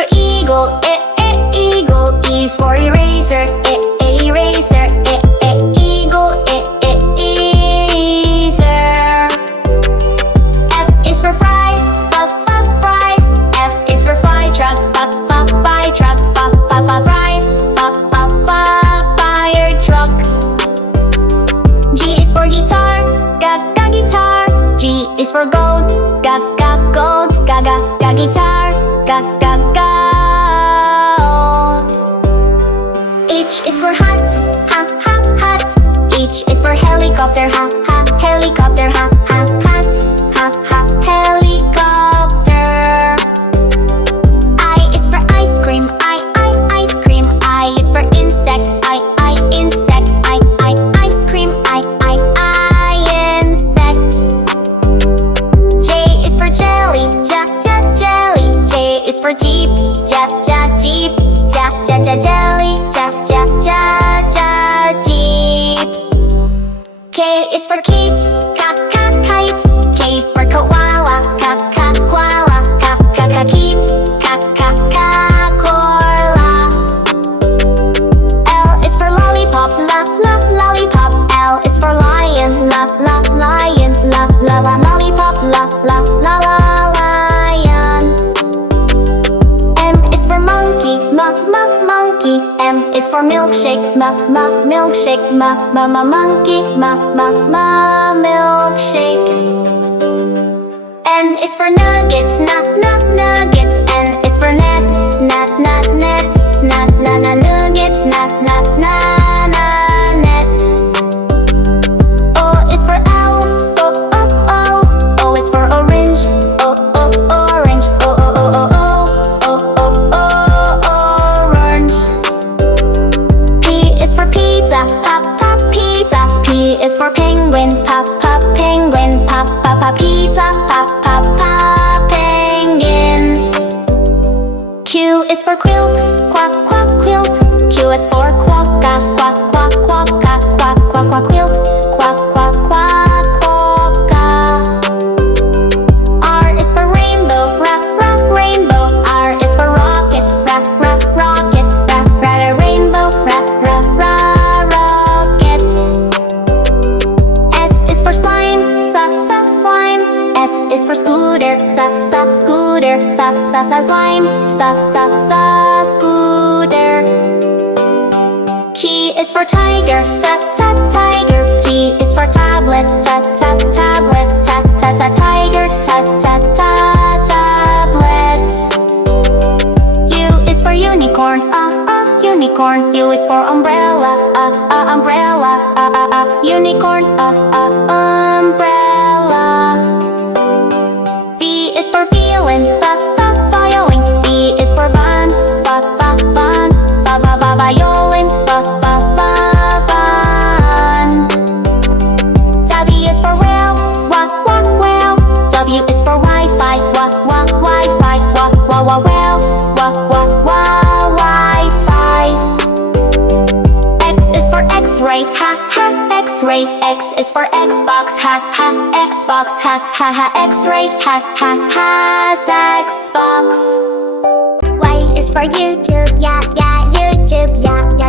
for eagle, eagle. E is for eraser, eraser, eagle, eraser. F is for fries, fries. F is for fire truck, fire truck, fries, fire truck. G is for guitar, guitar. G is for goat, goat, guitar, goat. H is for hat, hat. H is for helicopter, helicopter, hat, helicopter. I is for ice cream, ice cream. I is for insect, insect. Ice cream, insect. J is for jelly, jelly. J is for jeep, jeep. Jelly, jeep. K is for kite, kite. K is for koala, koala. Kite, koala. L is for lollipop, lollipop. L is for lion, lion. Lollipop, lion. M is for monkey, monkey. M is for milkshake, milkshake. Monkey, milkshake. N is for nuggets, nuggets. N is for net, net. Nuggets, net. O is for owl, O is for orange, orange. Orange. P is for pizza, pizza. P is for penguin, penguin. Pizza, penguin. Q is for quilt, quilt. Q is for quack, quilt, quacka. R is for rainbow, rainbow. R is for rocket, rocket. Rainbow, rocket. S is for slime, slime. S is for scooter, scooter. Slime, scooter. T is for tiger, tiger. T is for tablet, tablet. Tiger, tablet. U is for unicorn, unicorn. U is for umbrella, umbrella. Unicorn, umbrella. V is for violin, violin. V is for van, van. Violin, van. W is for whale, whale. W is for Wi-Fi, Wi-Fi. Whale, Wi-Fi. X is for X-ray, X-ray. X is for Xbox, Xbox. X-ray, has Xbox. Y is for YouTube, YouTube.